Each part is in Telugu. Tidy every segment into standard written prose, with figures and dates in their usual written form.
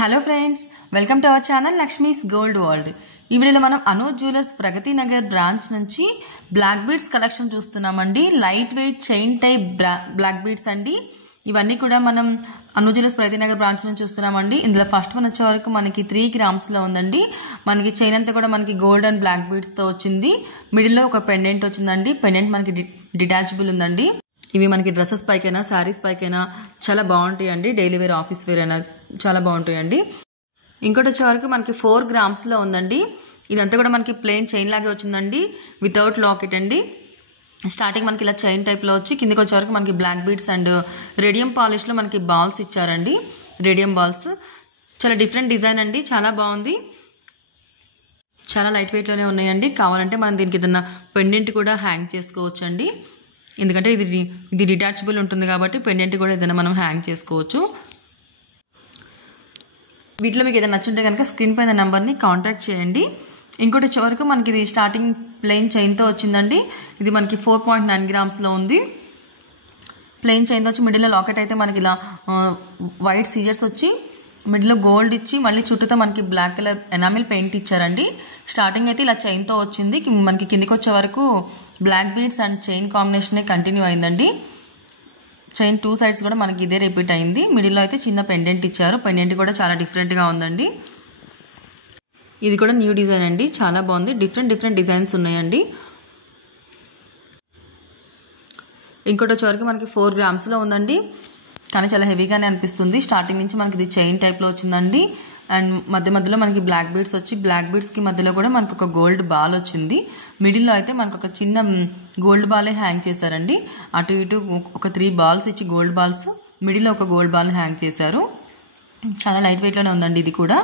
Hello friends, welcome to our channel Lakshmi's Gold World. ఈ వీడియోలో మనం అనూజ్ జ్యువెలర్స్ ప్రగతి నగర్ బ్రాంచ్ నుంచి బ్లాక్ బీడ్స్ కలెక్షన్ చూస్తున్నామండి. Light weight chain type black beads అండి. ఇవన్నీ కూడా మనం అనూజ్ జ్యువెలర్స్ ప్రగతి నగర్ బ్రాంచ్ నుంచి చూస్తున్నామండి. ఇందులో ఫస్ట్ వన్ వచ్చే వరకు మనకి 3 గ్రామ్స్లో ఉందండి. మనకి చైన్ అంతా కూడా మనకి గోల్డ్ అండ్ బ్లాక్ బీడ్స్తో వచ్చింది. మిడిల్లో ఒక పెండెంట్ వచ్చిందండి. పెండెంట్ మనకి డిటాచబుల్ ఉందండి. ఇవి మనకి డ్రెస్సెస్ పైకైనా శారీస్ పైకైనా చాలా బాగుంటాయి అండి. డైలీ వేర్, ఆఫీస్ వేర్ అయినా చాలా బాగుంటాయండి. ఇంకోటి వచ్చే వరకు మనకి 4 గ్రామ్స్లో ఉందండి. ఇదంతా కూడా మనకి ప్లెయిన్ చైన్ లాగే వచ్చిందండి, వితౌట్ లాకెట్ అండి. స్టార్టింగ్ మనకి ఇలా చైన్ టైప్లో వచ్చి కిందకి వచ్చే వరకు మనకి బ్లాక్ బీడ్స్ అండ్ రేడియం పాలిష్లో మనకి బాల్స్ ఇచ్చారండి. రేడియం బాల్స్ చాలా డిఫరెంట్ డిజైన్ అండి, చాలా బాగుంది. చాలా లైట్ వెయిట్లోనే ఉన్నాయండి. కావాలంటే మనం దీనికి ఏదైనా పెండెంట్ కూడా హ్యాంగ్ చేసుకోవచ్చు అండి. ఎందుకంటే ఇది డిటాచబుల్ ఉంటుంది కాబట్టి పెండెంట్ కూడా ఏదైనా మనం హ్యాంగ్ చేసుకోవచ్చు. వీటిలో మీకు ఏదైనా నచ్చుంటే కనుక స్క్రీన్ పైన నెంబర్ని కాంటాక్ట్ చేయండి. ఇంకోటి వచ్చే వరకు మనకి ఇది స్టార్టింగ్ ప్లెయిన్ చైన్తో వచ్చిందండి. ఇది మనకి 4.9 గ్రామ్స్లో ఉంది. ప్లెయిన్ చైన్తో వచ్చి మిడిల్లో లాకెట్ అయితే మనకి ఇలా వైట్ సీజర్స్ వచ్చి మిడిల్లో గోల్డ్ ఇచ్చి మళ్ళీ చుట్టూతో మనకి బ్లాక్ కలర్ ఎనామిల్ పెయింట్ ఇచ్చారండి. స్టార్టింగ్ అయితే ఇలా చైన్తో వచ్చింది. మనకి కిందికి వచ్చే వరకు బ్లాక్ బీడ్స్ అండ్ చైన్ కాంబినేషనే కంటిన్యూ అయిందండి. చైన్ 2 సైడ్స్ కూడా మనకి ఇదే రిపీట్ అయింది. మిడిల్లో అయితే చిన్న పెండెంట్ ఇచ్చారు. పెండెంట్ కూడా చాలా డిఫరెంట్గా ఉందండి. ఇది కూడా న్యూ డిజైన్ అండి, చాలా బాగుంది. డిఫరెంట్ డిజైన్స్ ఉన్నాయండి. ఇంకోటి వచ్చే వరకు మనకి 4 గ్రామ్స్లో ఉందండి, కానీ చాలా హెవీగానే అనిపిస్తుంది. స్టార్టింగ్ నుంచి మనకి ఇది చైన్ టైప్లో వచ్చిందండి. అండ్ మధ్యలో మనకి బ్లాక్ బీడ్స్ వచ్చి బ్లాక్ బీడ్స్కి మధ్యలో కూడా మనకు ఒక గోల్డ్ బాల్ వచ్చింది. మిడిల్లో అయితే మనకు ఒక చిన్న గోల్డ్ బాలే హ్యాంగ్ చేశారండి. అటు ఇటు ఒక 3 బాల్స్ ఇచ్చి గోల్డ్ బాల్స్, మిడిల్లో ఒక గోల్డ్ బాల్ హ్యాంగ్ చేశారు. చాలా లైట్ వెయిట్లోనే ఉందండి ఇది కూడా.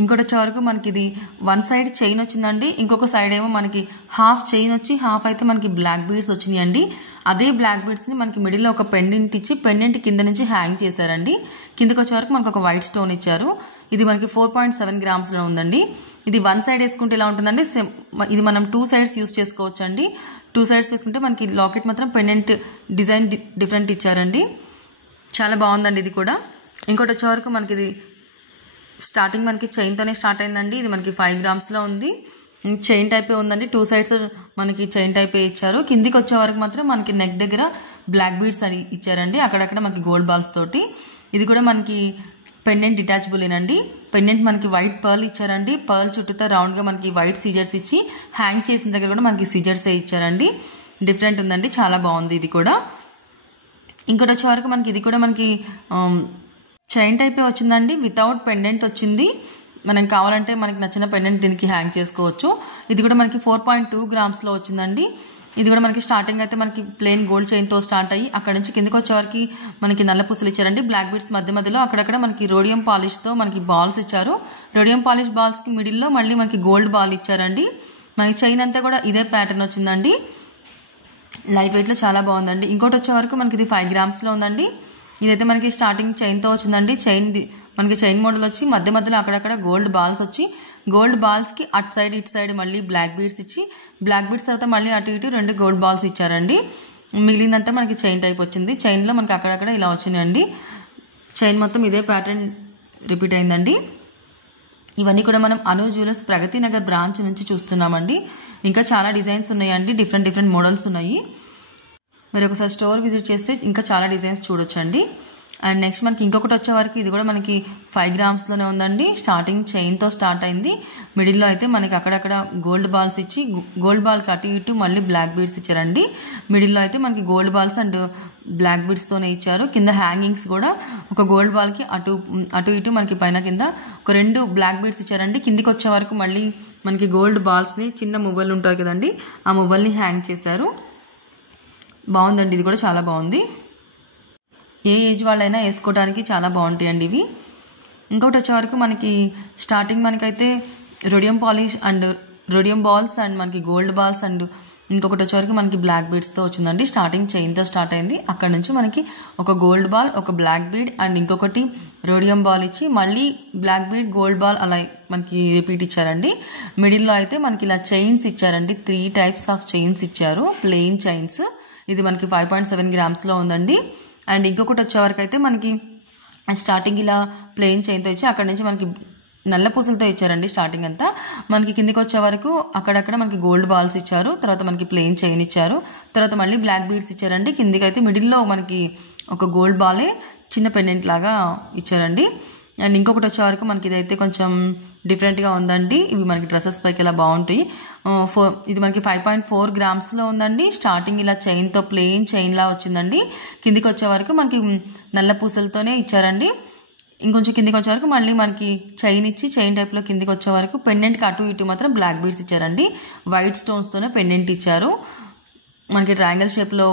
ఇంకోటి వచ్చే వరకు మనకి ఇది 1 సైడ్ చైన్ వచ్చిందండి. ఇంకొక సైడ్ ఏమో మనకి హాఫ్ చైన్ వచ్చి హాఫ్ అయితే మనకి బ్లాక్ బీడ్స్ వచ్చినాయండి. అదే బ్లాక్ బీడ్స్ని మనకి మిడిల్లో ఒక పెండెంట్ ఇచ్చి పెండెంట్ కింద నుంచి హ్యాంగ్ చేశారండి. కిందకి వచ్చే వరకు మనకు ఒక వైట్ స్టోన్ ఇచ్చారు. ఇది మనకి 4.7 గ్రామ్స్లో ఉందండి. ఇది 1 సైడ్ వేసుకుంటే ఇలా ఉంటుందండి. ఇది మనం 2 సైడ్స్ యూస్ చేసుకోవచ్చు అండి. 2 సైడ్స్ వేసుకుంటే మనకి లాకెట్ మాత్రం పెండెంట్ డిజైన్ డిఫరెంట్ ఇచ్చారండి. చాలా బాగుందండి ఇది కూడా. ఇంకోటి వచ్చే వరకు మనకి ఇది స్టార్టింగ్ మనకి చైన్తోనే స్టార్ట్ అయిందండి. ఇది మనకి 5 గ్రామ్స్లో ఉంది. చైన్ టైపే ఉందండి. 2 సైడ్స్ మనకి చైన్ టైపే ఇచ్చారు. కిందికి వచ్చే వరకు మాత్రం మనకి నెక్ దగ్గర బ్లాక్ బీడ్స్ అని ఇచ్చారండి. అక్కడక్కడ మనకి గోల్డ్ బాల్స్ తోటి. ఇది కూడా మనకి పెండెంట్ డిటాచబుల్ ఏనండి. పెండెంట్ మనకి వైట్ పర్ల్ ఇచ్చారండి. పర్ల్ చుట్టూతో రౌండ్గా మనకి వైట్ సీజర్స్ ఇచ్చి హ్యాంగ్ చేసిన దగ్గర కూడా మనకి సీజర్సే ఇచ్చారండి. డిఫరెంట్ ఉందండి, చాలా బాగుంది ఇది కూడా. ఇంకోటి వచ్చే వరకు మనకి ఇది కూడా మనకి చైన్ టైపే వచ్చిందండి, వితౌట్ పెండెంట్ వచ్చింది. మనం కావాలంటే మనకి నచ్చిన పెండెంట్ దీనికి హ్యాంగ్ చేసుకోవచ్చు. ఇది కూడా మనకి 4.2 గ్రామ్స్లో వచ్చిందండి. ఇది కూడా మనకి స్టార్టింగ్ అయితే మనకి ప్లెయిన్ గోల్డ్ చైన్తో స్టార్ట్ అయ్యి అక్కడ నుంచి కిందకి వచ్చే వరకు మనకి నల్ల పూసలు ఇచ్చారండి. బ్లాక్ బీడ్స్ మధ్యలో అక్కడక్కడ మనకి రోడియం పాలిష్తో మనకి బాల్స్ ఇచ్చారు. రోడియం పాలిష్ బాల్స్కి మిడిల్లో మళ్ళీ మనకి గోల్డ్ బాల్ ఇచ్చారండి. మనకి చైన్ అంతా కూడా ఇదే ప్యాటర్న్ వచ్చిందండి. లైట్ వెయిట్లో చాలా బాగుందండి. ఇంకోటి వచ్చే వరకు మనకి ఇది 5 గ్రామ్స్లో ఉందండి. ఇదైతే మనకి స్టార్టింగ్ చైన్తో వచ్చిందండి. మనకి చైన్ మోడల్ వచ్చి మధ్యలో అక్కడక్కడ గోల్డ్ బాల్స్ వచ్చి గోల్డ్ బాల్స్కి అటు సైడ్ ఇటు సైడ్ మళ్ళీ బ్లాక్ బీడ్స్ ఇచ్చి బ్లాక్ బీడ్స్ తర్వాత మళ్ళీ అటు ఇటు 2 గోల్డ్ బాల్స్ ఇచ్చారండి. మిగిలిందంతా మనకి చైన్ టైప్ వచ్చింది. చైన్లో మనకి అక్కడక్కడ ఇలా వచ్చినాయండి. చైన్ మొత్తం ఇదే ప్యాటర్న్ రిపీట్ అయిందండి. ఇవన్నీ కూడా మనం అనూజ్ జ్యువెలర్స్ ప్రగతి నగర్ బ్రాంచ్ నుంచి చూస్తున్నామండి. ఇంకా చాలా డిజైన్స్ ఉన్నాయండి, డిఫరెంట్ మోడల్స్ ఉన్నాయి. మీరు ఒకసారి స్టోర్ విజిట్ చేస్తే ఇంకా చాలా డిజైన్స్ చూడొచ్చండి. అండ్ నెక్స్ట్ మనకి ఇంకొకటి వచ్చే వరకు ఇది కూడా మనకి 5 గ్రామ్స్లోనే ఉందండి. స్టార్టింగ్ చైన్తో స్టార్ట్ అయింది. మిడిల్లో అయితే మనకి అక్కడక్కడ గోల్డ్ బాల్స్ ఇచ్చి గోల్డ్ బాల్కి అటు ఇటు మళ్ళీ బ్లాక్ బీడ్స్ ఇచ్చారండి. మిడిల్లో అయితే మనకి గోల్డ్ బాల్స్ అండ్ బ్లాక్ బీడ్స్తోనే ఇచ్చారు. కింద హ్యాంగింగ్స్ కూడా ఒక గోల్డ్ బాల్కి అటు ఇటు మనకి పైన కింద ఒక 2 బ్లాక్ బీడ్స్ ఇచ్చారండి. కిందికి వచ్చే వరకు మళ్ళీ మనకి గోల్డ్ బాల్స్ని చిన్న మొబైల్ ఉంటాయి కదండి, ఆ మొబైల్ని హ్యాంగ్ చేశారు. బాగుందండి, ఇది కూడా చాలా బాగుంది. ఏ ఏజ్ వాళ్ళైనా వేసుకోవడానికి చాలా బాగుంటాయండి ఇవి. ఇంకొకటి వచ్చే వరకు మనకి స్టార్టింగ్ మనకైతే rhodium polish and rhodium balls and మనకి గోల్డ్ బాల్స్ అండ్ ఇంకొకటి వచ్చే వరకు మనకి బ్లాక్ బీడ్స్తో వచ్చిందండి. స్టార్టింగ్ చైన్తో స్టార్ట్ అయింది. అక్కడ నుంచి మనకి ఒక గోల్డ్ బాల్, ఒక బ్లాక్ బీడ్ అండ్ ఇంకొకటి రోడియం బాల్ ఇచ్చి మళ్ళీ బ్లాక్ బీడ్, గోల్డ్ బాల్ అలా మనకి రిపీట్ ఇచ్చారండి. మిడిల్లో అయితే మనకి ఇలా చైన్స్ ఇచ్చారండి. 3 టైప్స్ ఆఫ్ చైన్స్ ఇచ్చారు, ప్లెయిన్ చైన్స్. ఇది మనకి 5.7 గ్రామ్స్లో ఉందండి. అండ్ ఇంకొకటి వచ్చే వరకు అయితే మనకి స్టార్టింగ్ ఇలా ప్లెయిన్ చైన్తో ఇచ్చి అక్కడ నుంచి మనకి నల్ల పూసలతో ఇచ్చారండి. స్టార్టింగ్ అంతా మనకి కిందికి వచ్చే వరకు అక్కడక్కడ మనకి గోల్డ్ బాల్స్ ఇచ్చారు. తర్వాత మనకి ప్లెయిన్ చైన్ ఇచ్చారు. తర్వాత మళ్ళీ బ్లాక్ బీడ్స్ ఇచ్చారండి. కిందికి అయితే మిడిల్లో మనకి ఒక గోల్డ్ బాలే చిన్న పెండెంట్ లాగా ఇచ్చారండి. అండ్ ఇంకొకటి వచ్చే వరకు మనకి ఇదైతే కొంచెం డిఫరెంట్గా ఉందండి. ఇవి మనకి డ్రెస్సెస్ పైకి ఇలా బాగుంటాయి. ఇది మనకి 5.4 గ్రామ్స్లో ఉందండి. స్టార్టింగ్ ఇలా చైన్తో ప్లెయిన్ చైన్లా వచ్చిందండి. కిందికి వచ్చే వరకు మనకి నల్ల పూసలతోనే ఇచ్చారండి. ఇంకొంచెం కిందికి వచ్చే వరకు మళ్ళీ మనకి చైన్ ఇచ్చి చైన్ టైప్లో కిందికి వచ్చే వరకు పెండెంట్కి అటు ఇటు మాత్రం బ్లాక్ బీడ్స్ ఇచ్చారండి. వైట్ స్టోన్స్తోనే పెండెంట్ ఇచ్చారు. మనకి ట్రయాంగిల్ షేప్లో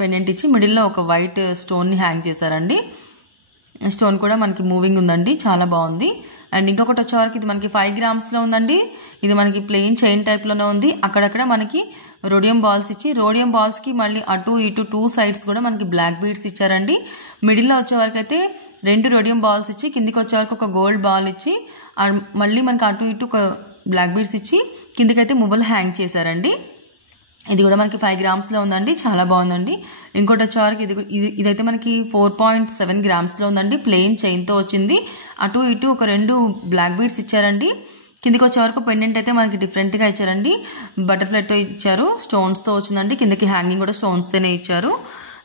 పెండెంట్ ఇచ్చి మిడిల్లో ఒక వైట్ స్టోన్ని హ్యాంగ్ చేశారండి. స్టోన్ కూడా మనకి మూవింగ్ ఉందండి, చాలా బాగుంది. అండ్ ఇంకొకటి వచ్చే వరకు ఇది మనకి 5 గ్రామ్స్లో ఉందండి. ఇది మనకి ప్లెయిన్ చైన్ టైప్లోనే ఉంది. అక్కడక్కడ మనకి రోడియం బాల్స్ ఇచ్చి రోడియం బాల్స్కి మళ్ళీ అటు ఇటు 2 సైడ్స్ కూడా మనకి బ్లాక్ బీడ్స్ ఇచ్చారండి. మిడిల్లో వచ్చే వరకు అయితే 2 రోడియం బాల్స్ ఇచ్చి కిందికి వచ్చే వరకు ఒక గోల్డ్ బాల్ ఇచ్చి మళ్ళీ మనకి అటు ఇటు ఒక బ్లాక్ బీడ్స్ ఇచ్చి కిందికైతే మువ్వలు హ్యాంగ్ చేశారండి. ఇది కూడా మనకి 5 గ్రామ్స్లో ఉందండి, చాలా బాగుందండి. ఇంకోటి వచ్చే వరకు ఇదైతే మనకి 4.7 గ్రామ్స్లో ఉందండి. ప్లెయిన్ చైన్తో వచ్చింది. అటు ఇటు ఒక 2 బ్లాక్ బీడ్స్ ఇచ్చారండి. కిందికి వచ్చే వరకు పెండెంట్ అయితే మనకి డిఫరెంట్గా ఇచ్చారండి. బటర్ఫ్లైతో ఇచ్చారు, స్టోన్స్తో వచ్చిందండి. కిందకి హ్యాంగింగ్ కూడా స్టోన్స్తోనే ఇచ్చారు.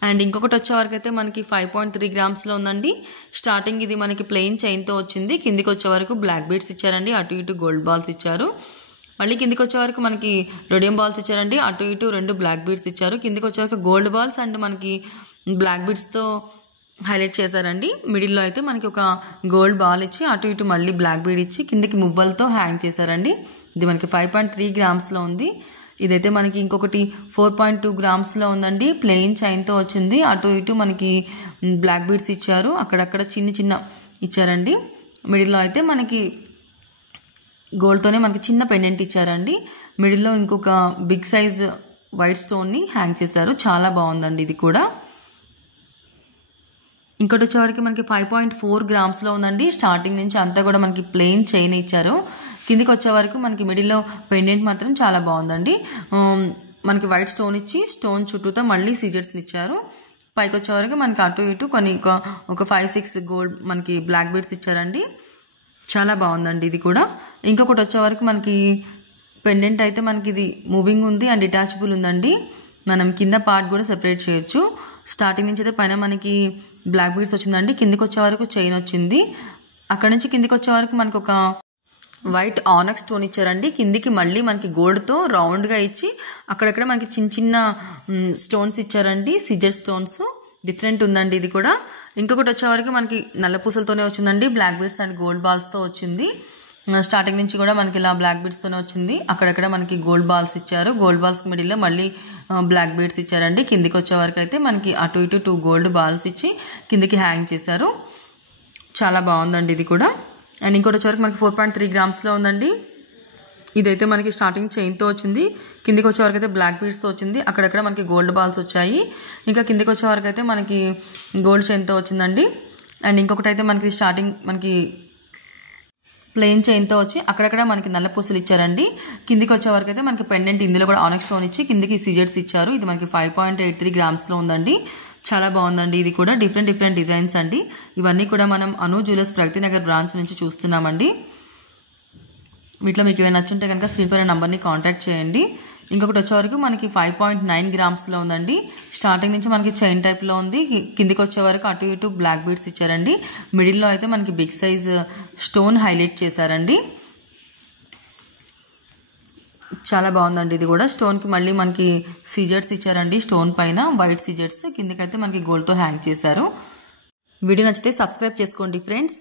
అండ్ ఇంకొకటి వచ్చే వరకు అయితే మనకి 5.3 గ్రామ్స్లో ఉందండి. స్టార్టింగ్ ఇది మనకి ప్లెయిన్ చైన్తో వచ్చింది. కిందికి వచ్చే వరకు బ్లాక్ బీడ్స్ ఇచ్చారండి. అటు ఇటు గోల్డ్ బాల్స్ ఇచ్చారు. మళ్ళీ కిందికి వచ్చే వరకు మనకి రోడియం బాల్స్ ఇచ్చారండి. అటు ఇటు 2 బ్లాక్ బీడ్స్ ఇచ్చారు. కిందికి వచ్చే వరకు గోల్డ్ బాల్స్ అండ్ మనకి బ్లాక్ బీడ్స్తో హైలైట్ చేశారండి. మిడిల్లో అయితే మనకి ఒక గోల్డ్ బాల్ ఇచ్చి అటు ఇటు మళ్ళీ బ్లాక్ బీడ్ ఇచ్చి కిందికి మువ్వలతో హ్యాంగ్ చేశారండి. ఇది మనకి 5.3 గ్రామ్స్లో ఉంది. ఇదైతే మనకి ఇంకొకటి 4.2 గ్రామ్స్లో ఉందండి. ప్లెయిన్ చైన్తో వచ్చింది. అటు ఇటు మనకి బ్లాక్ బీడ్స్ ఇచ్చారు. అక్కడక్కడ చిన్న చిన్న ఇచ్చారండి. మిడిల్లో అయితే మనకి గోల్డ్తోనే మనకి చిన్న పెండెంట్ ఇచ్చారండి. మిడిల్లో ఇంకొక బిగ్ సైజ్ వైట్ స్టోన్ని హ్యాంగ్ చేశారు. చాలా బాగుందండి ఇది కూడా. ఇంకోటి వచ్చేవరకు మనకి 5.4 గ్రామ్స్లో ఉందండి. స్టార్టింగ్ నుంచి అంతా కూడా మనకి ప్లెయిన్ చైన్ ఇచ్చారు. కిందికి వచ్చే వరకు మనకి మిడిల్లో పెండెంట్ మాత్రం చాలా బాగుందండి. మనకి వైట్ స్టోన్ ఇచ్చి స్టోన్ చుట్టూతో మళ్ళీ సీజర్స్ని ఇచ్చారు. పైకి వచ్చే వరకు మనకి అటు ఇటు కొన్ని ఒక 5-6 గోల్డ్ మనకి బ్లాక్ బీడ్స్ ఇచ్చారండి. చాలా బాగుందండి ఇది కూడా. ఇంకొకటి వచ్చే వరకు మనకి పెండెంట్ అయితే మనకి ఇది మూవింగ్ ఉంది అండ్ డిటాచబుల్ ఉందండి. మనం కింద పార్ట్ కూడా సెపరేట్ చేయొచ్చు. స్టార్టింగ్ నుంచి అయితే పైన మనకి బ్లాక్ బీడ్స్ వచ్చిందండి. కిందికి వచ్చే వరకు చైన్ వచ్చింది. అక్కడ నుంచి కిందికి వచ్చే వరకు మనకు ఒక వైట్ ఆనక్స్ స్టోన్ ఇచ్చారండి. కిందికి మళ్ళీ మనకి గోల్డ్తో రౌండ్గా ఇచ్చి అక్కడక్కడ మనకి చిన్న చిన్న స్టోన్స్ ఇచ్చారండి. సిజర్ స్టోన్స్ డిఫరెంట్ ఉందండి ఇది కూడా. ఇంకొకటి వచ్చే వరకు మనకి నల్ల పూసలతోనే వచ్చిందండి. బ్లాక్ బీడ్స్ అండ్ గోల్డ్ బాల్స్తో వచ్చింది. స్టార్టింగ్ నుంచి కూడా మనకి ఇలా బ్లాక్ బీడ్స్తోనే వచ్చింది. అక్కడక్కడ మనకి గోల్డ్ బాల్స్ ఇచ్చారు. గోల్డ్ బాల్స్ మిడిల్లో మళ్ళీ బ్లాక్ బీడ్స్ ఇచ్చారండి. కిందికి వచ్చే వరకు అయితే మనకి అటు ఇటు 2 గోల్డ్ బాల్స్ ఇచ్చి కిందికి హ్యాంగ్ చేశారు. చాలా బాగుందండి ఇది కూడా. అండ్ ఇంకోటి వచ్చే వరకు మనకి 4.3 గ్రామ్స్లో ఉందండి. ఇదైతే మనకి స్టార్టింగ్ చైన్తో వచ్చింది. కిందికి వచ్చే వరకు అయితే బ్లాక్ బీడ్స్తో వచ్చింది. అక్కడక్కడ మనకి గోల్డ్ బాల్స్ వచ్చాయి. ఇంకా కిందికి వచ్చే వరకు అయితే మనకి గోల్డ్ చైన్తో వచ్చిందండి. అండ్ ఇంకొకటి అయితే మనకి స్టార్టింగ్ మనకి ప్లెయిన్ చైన్తో వచ్చి అక్కడక్కడ మనకి నల్ల పూసలు ఇచ్చారండి. కిందికి వచ్చే వరకు అయితే మనకి పెండెంట్ ఇందులో కూడా ఆనక్స్ స్టోన్ ఇచ్చి కిందికి సిజర్స్ ఇచ్చారు. ఇది మనకి 5.83 గ్రామ్స్లో ఉందండి. చాలా బాగుందండి ఇది కూడా. డిఫరెంట్ డిజైన్స్ అండి. ఇవన్నీ కూడా మనం అను జ్యువెలర్స్ ప్రగతి నగర్ బ్రాంచ్ నుంచి చూస్తున్నామండి. వీటిలో మీకు ఏమైనా నచ్చుంటే కనుక స్క్రీన్ పైన నంబర్ని కాంటాక్ట్ చేయండి. ఇంకొకటి వచ్చే వరకు మనకి 5.9 గ్రామ్స్లో ఉందండి. స్టార్టింగ్ నుంచి మనకి చైన్ టైప్లో ఉంది. కిందికి వచ్చే వరకు అటు ఇటు బ్లాక్ బీడ్స్ ఇచ్చారండి. మిడిల్లో అయితే మనకి బిగ్ సైజ్ స్టోన్ హైలైట్ చేశారండి. చాలా బాగుందండి ఇది కూడా. స్టోన్కి మళ్ళీ మనకి సీజర్స్ ఇచ్చారండి. స్టోన్ పైన వైట్ సీజర్స్, కిందకైతే మనకి గోల్డ్తో హ్యాంగ్ చేశారు. వీడియో నచ్చితే సబ్స్క్రైబ్ చేసుకోండి ఫ్రెండ్స్.